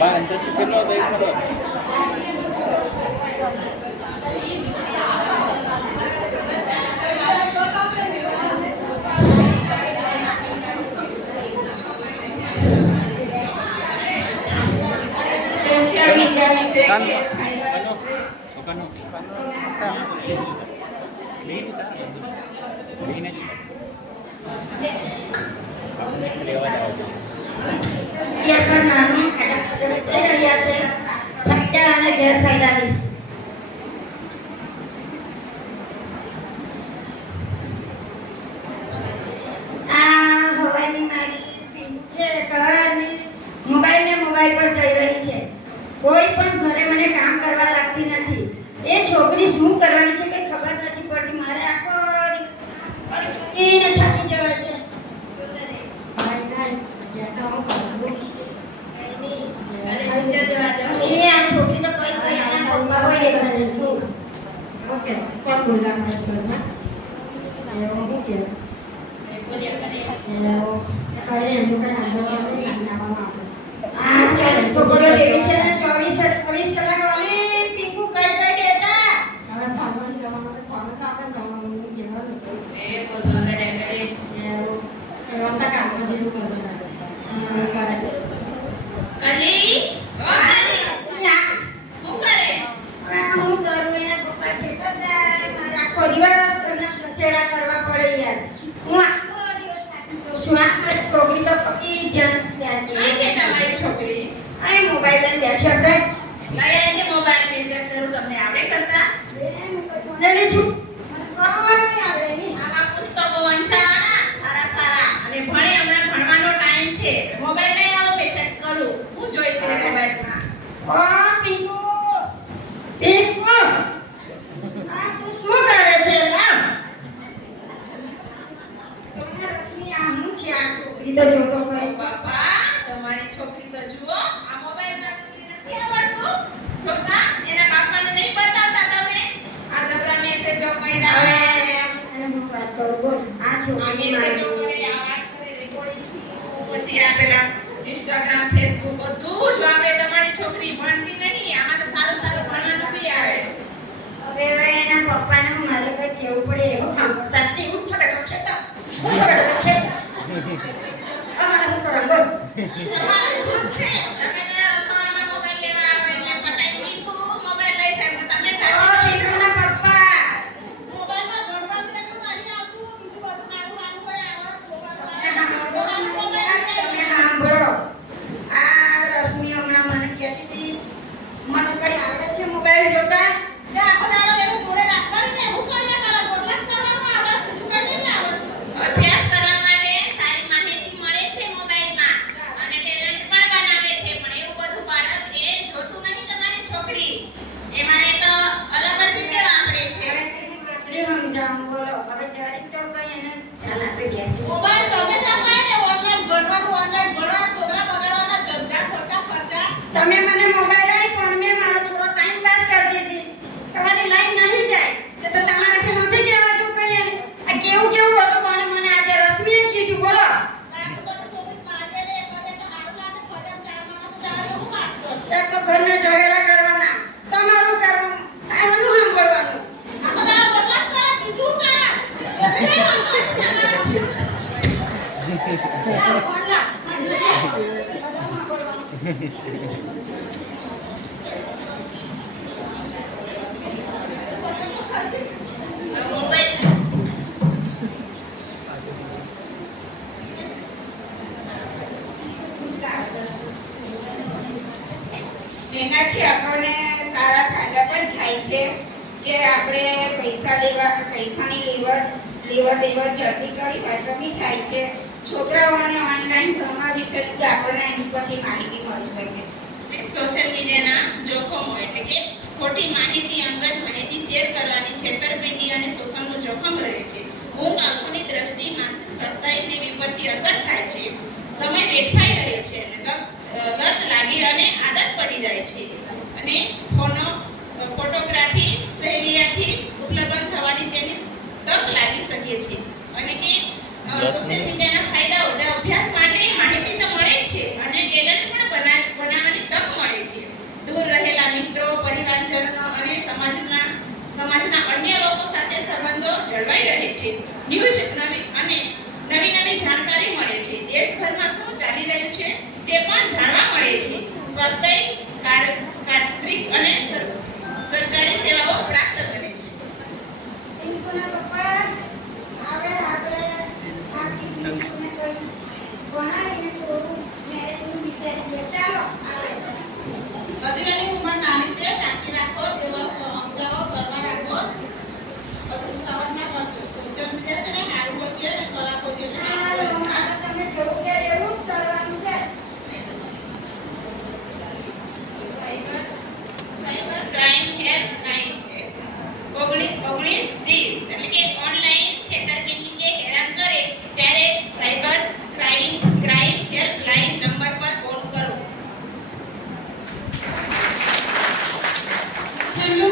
બાર interest કેટલો હતો એ ખબર? ગેરફાયદા વિશે આ હવાની મારી છે મોબાઈલ પર જઈ રહી છે. કોઈ પણ ઘરે મને કામ કરવા લાગતી નથી. એ છોકરી શું કરવાની છે કઈ ખબર નથી પડતી. મારે આખો એને થાકી જવાય છે. આ છોકરી તો કોઈ કઈ આના પપ્પા હોય એ કરે શું? ઓકે કોણ બોલા ઘરમાં? આયો હું કે આજકાલ છોકરીઓ એવી છે ને 24 કલાક વાળી ટીકુ કઈ કઈ દેતા. હવે ભગવાન જવાનો તો કોણ આપણે ગવાનું કેવાનું એ બધું કરે એવા તા કામ જેવું બધું કરે. કલી ના હું કરે હું કરું એના પપ્પા કહેતા હતા આખો દિવસ એના પ્રસેડા કરવા પડે યાર. હું આખો દિવસ થાકી છું. આ મારી છોકરી તો પકી ધ્યાન છે. તમારી છોકરી આ મોબાઈલ લઈને બેઠી હશે. લઈ આવીને મોબાઈલ ને ચેક કરું. તમને આવડે કરતા? જલ્દી છું મને નહીં આવડે નહીં. આવા પુસ્તકો વંચાવાના સારા સારા અને ભણે. હમણાં ભણવાનો ટાઈમ છે. મોબાઈલ લઈ આવો મેં ચેક કરું હું જોઈ છે મોબાઈલમાં. ઓ પીકુ પીકુ આ તું શું કરે છે? લાવ તમને રશ્મિ આ હું છે. આ છોકરી તો જોતો ખરી. બાપા તમારી છોકરી તો જુઓ આ મોબાઈલમાં તમને નથી આવડતું જોતા. એના બાપાને નહીં બતાવતા તમે આ જબરા મેસેજો કર્યા હવે અને હું વાત કરું બોલ. આ છોકરી મેસેજો કરે આ વાત કરે રેકોર્ડિંગ પછી આ પેલા ઇન્સ્ટાગ્રામ ફેસબુક બધું જ વાપરે. તમારી છોકરી ભણતી નહીં. આમાં તો સારું સારું ભણવાનું બી આવે. હવે એના પપ્પાને હું મારે કઈ કેવું પડે એવું સાંભળતા નથી. હું ફટાફટ ખેતા અમારે શું કરવા બોલ. તમારે શું છે? તમે તો રસોડામાં મોબાઈલ લેવા આવે એટલે પટાઈ મીઠું મોબાઈલ લઈ જાય. તમે જાઓ પીકુના પપ્પા મોબાઈલમાં ભણવાનું એટલું નહીં આવતું. બીજું બધું નાનું નાનું કોઈ તમે સાંભળો. આ રશ્મિ હમણાં મને કહેતી હતી મને કઈ આવડે છે મોબાઈલ જોતા? આખો દાડો એનું જોડે રાખવાની ને હું કર્યા કરા બોલસ કરવાનું આવડે શું કઈ નહીં આવડતું. અભ્યાસ કરવા માટે સારી માહિતી મળે છે મોબાઈલમાં અને ટેલેન્ટ પણ બનાવે છે. પણ એવું બધું બાળક એ જોતું નહીં. તમારી છોકરી એમાં તો અલગ જ રીતે વાપરે છે. સમજાવું બોલો. હવે જરી તો કઈ એને ચાલ આપે ગયા મોબાઈલ તમે જમાય ને ઓનલાઈન ભણવાનું ઓનલાઈન ભણવા છોકરા બગાડવાના ધંધા ખોટા ખર્ચા. તમે મને મોબાઈલ આપ્યો અને મેં મારો થોડો ટાઈમ પાસ કરી દીધી. તમારી લાઈન નહીં જાય તો તમારાથી નથી કહેવાતું કઈ. આ કેવું કેવું બધું મને મને આજે રશ્મિએ કીધું બોલો. એક તો ઘરને ઢહેડા કરવાના તમારું કરવાનું આનું સાંભળવાનું. એનાથી આપણને સારા ફાયદા પણ થાય છે કે આપણે પૈસાની લેવડ દેવડ ઝડપી કરી હોય તો બી થાય છે. છોકરાઓને ઓનલાઈન ભણવા વિશે આપણને એની પરથી માહિતી મળી શકે છે. સોશિયલ મીડિયાના જોખમો એટલે કે ખોટી માહિતી અંગત માહિતી શેર કરવાની છેતરપિંડી અને શોષણનું જોખમ રહે છે. ઊંઘ આંખોની દ્રષ્ટિ માનસિક સ્વાસ્થ્યને વિપરીત અસર થાય છે. સમય વેડફાઈ રહ્યો છે અને લત લાગી અને આદત પડી જાય છે અને ફોટોગ્રાફી સહેલિયાથી ઉપલબ્ધ થવાની તેની તક લાગી શકે છે. અને કે સોશિયલ મીડિયાના ફાયદાઓ અભ્યાસ માટે માહિતી તો મળે જ છે અને ટેલેન્ટ પણ બનાવવાની તક સ્વાસ્થ્ય કાર્તિક અને સરકારી સેવાઓ પ્રાપ્ત કરે છે. પિંકુના પપ્પા હવે આપણે આ પિંકુને કોઈ ભણાવીને થોડું મેરેજનું વિચારીએ. ચાલો આવે હજુ એની ઉંમર નાની છે, શાંતિ રાખો, એવા સમજાવો, કરવા રાખો. પછી ઉતાવળ ના કરશો. સોશિયલ મીડિયા છે ને સારું છે ને ખરાબ છે ને તમે જેવું કે એવું જ કરવાનું છે. સાયબર ક્રાઇમ હેલ્પ 1930 એટલે કે ઓનલાઈન છેતરપિંડી કે હેરાન કરે ત્યારે સાયબર ક્રાઇમ હેલ્પલાઇન નંબર પર કોલ કરો. છેલ્લું